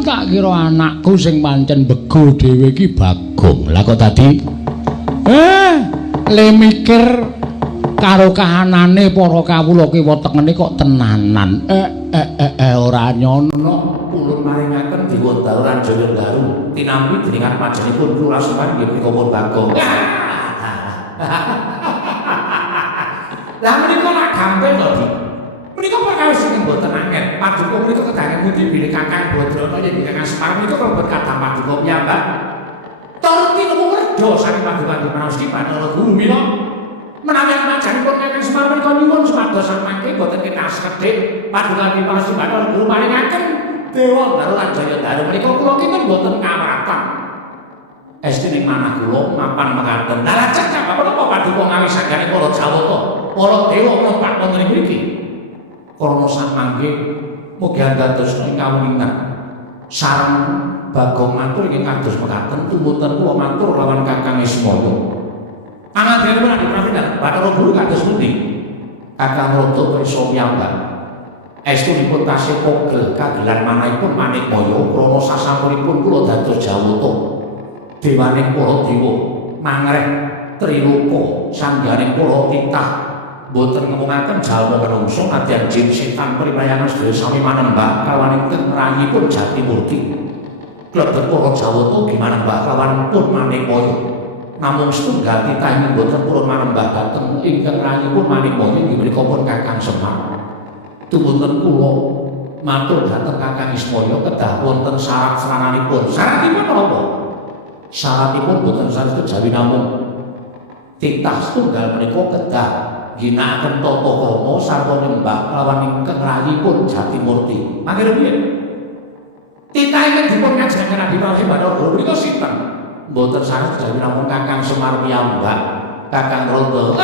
Tak kira anakku sing pancen bego dhewe iki Bagong. Lah kok dadi le mikir karo kahanane para kawula kiwa tengene kok tenanan. Ora nyono. Ulun maringaken Dewa Daruran Jaya Daru tinampi dening atmajanipun Lurah Semar nggih menika pun Bagong. Lah menika lak gampil to, Dik. Menika perkawis sing mboten angel. Paduka menika kedangan pundi bilih Kakang Badrana yen Kakang Semar menika kalebet kathah paduka piyambak. Torti nemu werda saking paduka Dimanusi Bathara Guru mila menawi atmajanipun Kakang Semar menika nyuwun supados samangke boten kedah sekedhik paduka Dimanusi Bathara Guru maringaken Dewa Daruran Jaya Daru menika kula kinten boten kawratan. Estining manah kula mapan mekaten. Lah lajeng apa menapa paduka ngawisagane para Jawata, para dewa mlepat wonten mriki. Karna samangke mugi dados ing kawuningan. Sareng Bagong matur inggih kados mekaten tumuten kula matur lawan Kakang Ismaya. Amarganipun Adi Pravindan Bathara Guru kados pundi? Kakang Rata Prisa piyambak. Estunipun tasih kogel kagilan manahipun Manikmaya krana sasampunipun kula dados Jawata. Dewaning para dewa mangreh Triloka sangganing para titah boten ngemungaken jalma manungsa nadyan jin setan primayangan sedaya sami manembah kalawan ingkang rayipun Jatimurti. Klebet para Jawata ugi manembah kalawan pun Manikmaya. Namung setunggal titah ingkang boten purun manembah dhateng ingkang rayipun Manikmaya inggih menika pun Kakang Semar. Tumunten kula matur dhateng Kakang Ismaya kedah wonten syarat seranganipun. Syaratipun menapa? Syaratipun boten sanes kejawi namung titah setunggal menika kedah ginakaken tata krama sarta nyembah kelawan ingkang rayipun Jatimurti. Mangke piye? Titah ingkang dipun ngajengaken Adi Pravindan Bathara menika sinten? Boten sanes kejawi namung Kakang Semar piyambak, Kakang Rata.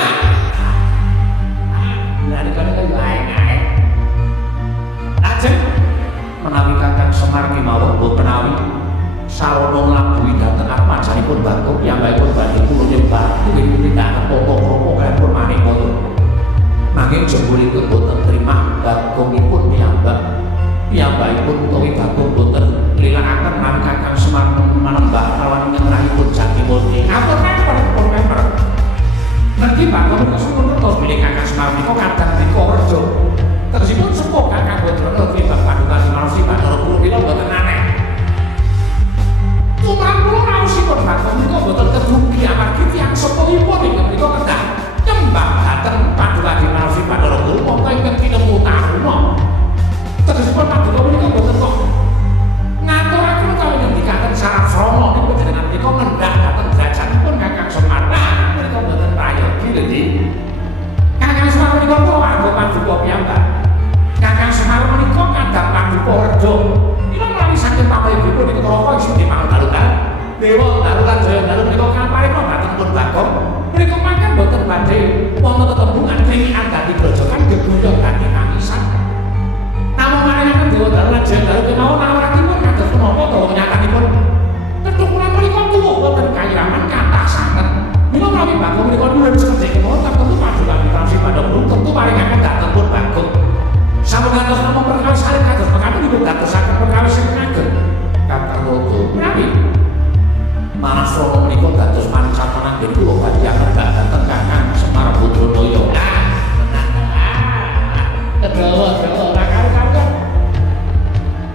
Nalikane kaya ae-ae. Lajeng menawi Kakang Semar kemawon boten menawi sarana nglabuhi dhateng atmajanipun Bagong piyambakipun badhe kula nyembah ing tindakan tata krama kalih Manikmaya. Nanging jebulipun boten trimah Bagongipun piyambakipun utawi Bagong boten lilakaken menawi Kakang Semar manembah kalawan ingkang rayipun Jatimurti. Ampun member. Mergi Bagong menika sampun ngertos bilih Kakang Semar menika kadang mriko werja. Tegesipun sepuh Kakang Badrana timbang paduka Dimanusi Bathara Guru mila boten aneh. Tumrap kula raosipun Bagong menika boten kedugi amargi tiyang sepuhipun inggih menika kedah nyembah dhateng paduka Dimanusi Bathara Guru mongko ingkang tinemu taruna. Tegesipun paduka menika boten kok ngaturaken utawi ngendikaken syarat srana niku jenengan menika ngendhak dhateng derajatipun Kakang Semar. Menika boten prayogi lho Dik. Kakang Semar menika kula warga paduka piyambak. Kakang Semar menika kadang paduka werda. Ila menawi saking pamrihipun niku raka isih dimangalukan Dewa Daruran Jaya Daru menika kaparinga dhateng pun Bagong. Menika mangke boten badhe wonten tetembungan ringian dadi grojogan geguyong dadi tangisan. Namung maringaken Dewa Daruran Jaya Daru kemawon nawarakipun kados menapa to nyatanipun. Tentu kula menika tuwuh boten kairaman kathah sanget. Mila menawi Bagong menika nuwun sekedhik kemawon tentu paduka Dimanusi Bathara Guru tentu maringaken dhateng pun Bagong. Sampun ngantos namung perkawis salib kados mekaten dipun dadosaken perkawis sing ageng. Kakang Rata menawi manah srana menika dados pancatanan ing kula badhe angkat dhateng Kakang Semar Badranaya. Kedawa ora karo-karo.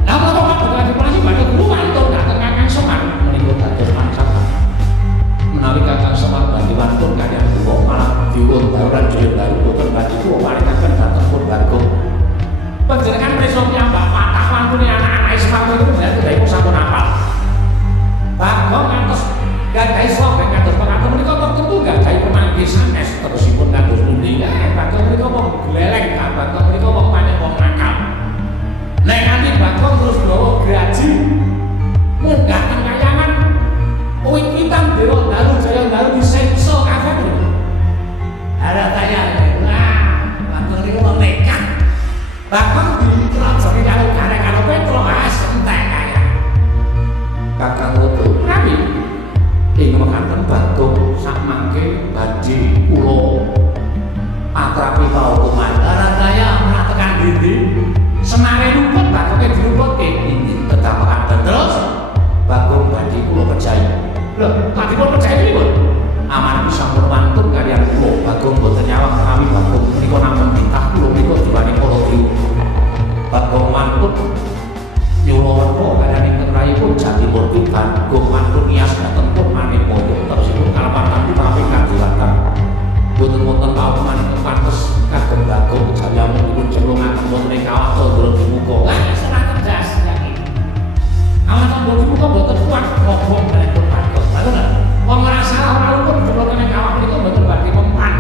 Lah menapa paduka Dimanusi Bathara Guru mantun dhateng Kakang Semar menika dados pancatan. Menawi Kakang Semar badhe mantun kaliyan kula malah Dewa Daruran Jaya Daru boten badhe kula maringaken dhateng pun Bagong. Panjenengan prisa piyambak patah wantune anak-anak Semar niku berarti sampun apal. Bagong ngantos gadahi sobek kados pengatur menika tentu gadahi pemanggi sanes tegesipun kados pundi. Bagong menika wong gleleng, Bagong menika wong pancen wong nakal. Nek nganti Bagong terus gawa graji munggah nang kayangan wiwitan Dewa Daru Jaya Daru diseksa kabeh. Ada tanya, Bagong niku wong nekat. Bagong dikelajari karo karek-karo Petro entek kaya. Kakang Rata rabi ing mekaten Bagong sakmangke badhe kula atrapi paukuman. Arah daya menak tekan dindi Semare luput Bagong diruputke. mantun Yulawarga kaliyan rayipun Jatimur Piban Gong mantun nias dhateng pun Manepoyo tersipun kalepatan utawi kadulatan boten wonten paumanipun pantes kagem Bagong Jayamunipun cemplungaken wonten ing kawah Candra Dimuka. Lah salah cerdas yakin. Kawah Candra Dimuka boten kuat ngobong menipun Bagong. Ngoten. Wong ora salah ora luput cemplungaken ing kawah menika boten badhe mempan.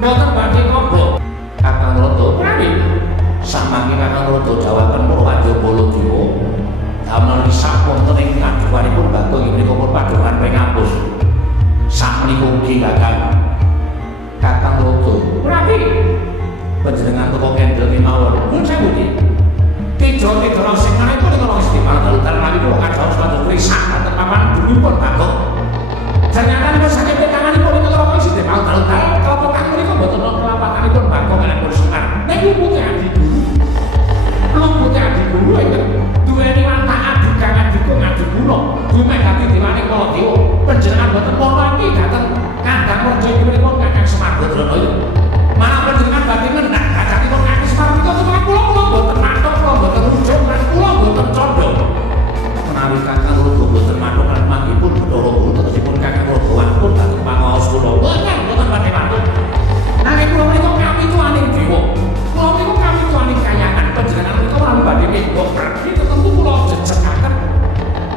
Boten badhe ngobong. Kakang Rada prawi samangke Kakang Rada jawaban Purwadya Baladewa damel risak wonten ing kaduwanipun Bagong inggih menika pun padungan pengapus. Sakmenika ugi Kakang Rada prawi panjenengan teko kendel kemawon. Nuwun sewu nggih. Tidra-tidra sing manipun kula istimewa dalutan lali kula kadhaos pados risak wonten papan dunipun Bagong. Jangan saking tanganipun kula istimewa dalutan kelopokan menika boten wonten kelapatanipun Bagong kaliyan Semar. Nek lumute adi guru. Lumute adi guru ingkang duweni manfaat dikang adikung adi kula. Dumeh dadi dewane Kaladewa. Panjenengan boten moraki dhateng kandhang raja menika Kakang Semar Badranaya. Malah panjenengan badhe ngendhak kacatipun Kakang Semar menika kula boten matok, kula boten rujuk, kula boten condong. Menawi Kakang Rada boten matok lan manggipun Bathara Guru tersipun Kakang Rada wangkul dhateng pangaos kula. Boten badhe matok. Nanging kula menika kamituaning dewa. Kula menika kamituaning kayangan panjenengan menika menawi badhe nggih pergi tentu kula jejekaken.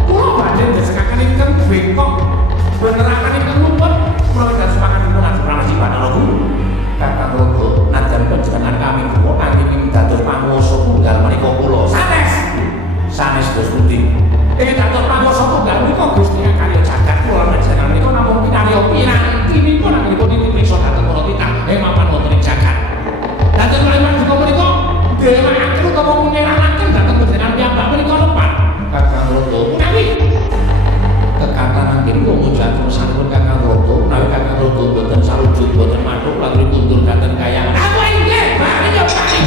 Kula badhe jejekaken ingkang bengkok. Beneraken ingkang lumut kula dadosaken lan pramesti Bathara Guru. Kakang Rada najan panjenengan kami kula angin dados panguwasa tunggal menika kula. Sanes. Sanes dos pundi. Ing dados panguwasa tunggal menika Gusti kalih jagat kula panjenengan menika namung pinarya pirantinipun anggenipun dipriksa dhateng kula titah ing mapan wonten ing jagat. Dados kaliyan juga menika dewekaken utawa muniranaken dhateng panjenengan piyambak menika lepat. Kakang Rada menawi kekatanan nggih kula jatuh sampun Kakang Rada menawi Kakang Rada boten sarujut boten mathuk lan kundur dhateng kayangan. Apa inggih? Mari yo paring.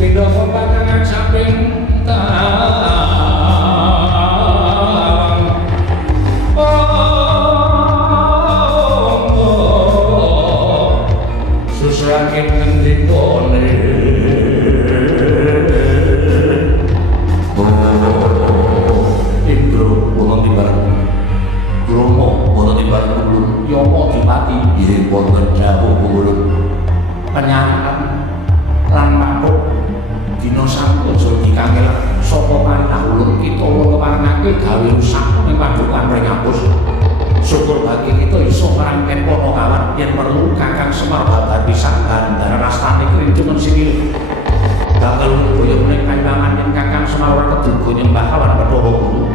Pindah pembangunan samping tawang susrakin ngendikone Indro wonten timbaran Bromo wonten timbaran Kulun Yama Dipati nggih wonten Jawa Kulun penyangan lan matuk dina sampun jodi kangel sapa parinah ulun kita ngewarnake gawe rusak ning padukan Pringapus. Syukur bagi kita iso ngrangken para kawan yen perlu Kakang Semar babar pisan gandara rastane krincemen sikil. Bakal boyo ning kandangan yen Kakang Semar ora kedulgo nyembah kawan Bathara Guru.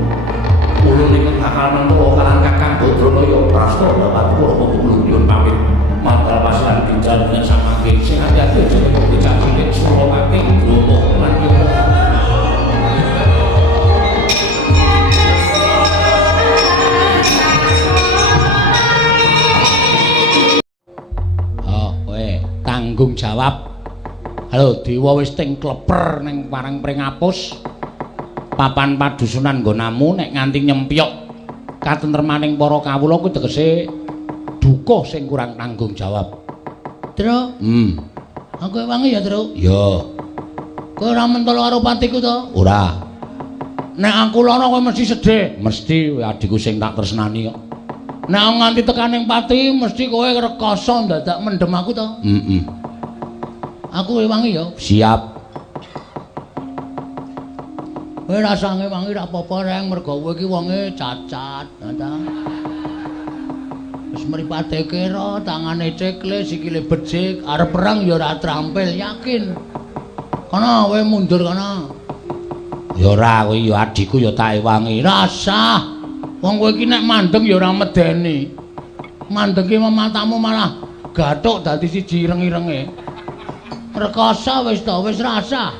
Ulun ing bakal mentuwa kalan Kakang Badranaya prasta dapat para ulun nyuwun pamit. Mantel pasilan pinjal dengan samangke sing ati-ati aja kok dicacilin sulokake Bromo lan Yama. Tanggung jawab. Halo, Dewa wis ting kleper ning parang Pringapus. Papan padusunan nggonamu nek nganti nyempyok katentremaning para kawula kuwi tegese duka sing kurang tanggung jawab. Tru? Aku wangi ya, Tru? Ya. Kowe ora mentolo karo patiku to? Ora. Nek aku lara kowe mesti sedih. Mesti adikku sing tak tresnani kok. Nek nganti tekaning pati mesti kowe rekoso dadak mendem aku to? Aku wangi ya. Siap. Kowe rasane wangi ra apa-apa reng mergo kowe iki wonge cacat, ta. Wis mripate kira, tangane cekle, sikile becik, arep perang ya ora trampil, yakin. Kana kowe mundur kana. Ya ora, kowe ya adikku ya tak ewangi. Rasah. Wong kowe iki nek mandeng ya ora medeni. Mandenge matamu malah gathuk dadi siji ireng-irenge. Rekoso wis to, wis rasah.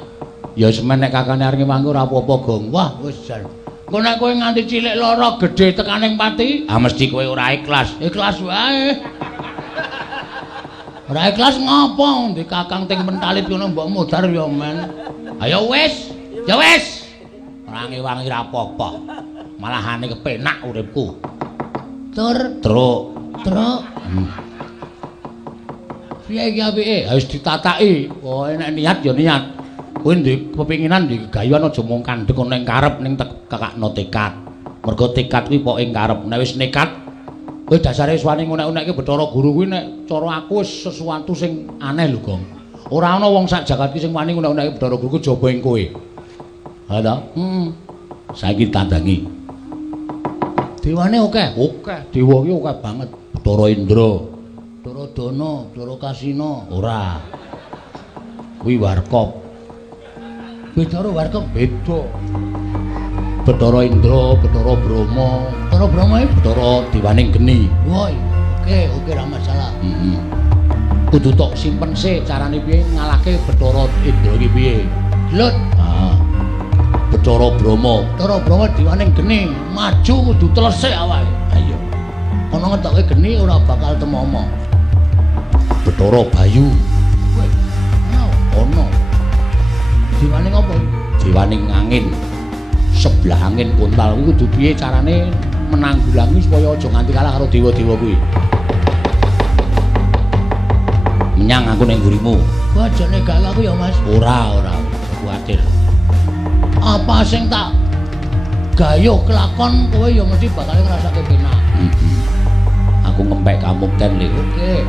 Ya semen nek kakane arep ngewangi ora apa-apa, Gong. Wah, wis jan. Kok nek kowe nganti cilik lara gedhe tekaning pati, ah mesti kowe ora ikhlas. Ikhlas wae. Ora ikhlas ngopo? Ndi kakang ting mentalit ngono mbok mudhar ya men. Ayo wis. Ya wis. Ora ngewangi ra apa-apa. Malahane kepenak uripku. Truk. Piye iki apike? Wis ditataki. Oh nek niat ya niat. Kowe ndek kepinginan ndek gayuan aja mung kandhek ning karep ning kakakno tekad. Mergo tekad kuwi pokoke karep. Nek wis nekat kowe dasare suwane ngunek-unekke Bathara Guru kuwi nek cara aku wis sesuatu sing aneh lho, Gong. Ora ana wong sak jagat iki sing wani ngunek-unekke Bathara Guru ku jaba ing kowe. Ha ta? Saiki tandangi. Dewane akeh. Dewa ki akeh banget. Bathara Indra, Bathara Dana, Bathara Kasina, ora. Kuwi Warkop. Bathara Warkop beda. Bathara Indra, Bathara Brahma. Bathara Brahma iki Bathara Dewaning Geni. Woi, oke ra masalah. Kudu tok simpen sik carane piye ngalahke Bathara Indra iki piye. Glut. Bathara Brahma Dewaning Geni, maju kudu telesik awake. Ayo. Ana ngetokke geni ora bakal temomo. Bathara Bayu. Weh, ono. Dewaning apa? Dewaning angin. Sebelah angin kontal kuwi kudu piye carane menanggulangi supaya aja nganti kalah karo dewa-dewa kuwi. Menyang aku ning ngurimu. Ku aja negak aku ya, Mas. Ora, kuwatir. Apa sing tak gayuh kelakon kowe ya mesti bakal ngrasake penak. Aku ngempek kamukten lho. Oke.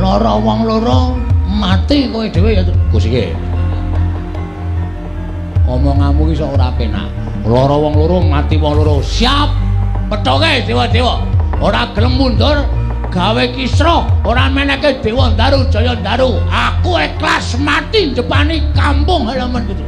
Lara wong loro mati kowe dhewe ya Gus iki. Omonganmu iki sok ora penak. Lara wong loro mati wong loro. Siap. Pethoke dewa-dewa. Ora gelem mundur gawe kisra, ora meneke Dewa Daru Jaya Daru. Aku ikhlas mati njepani kampung halaman gitu.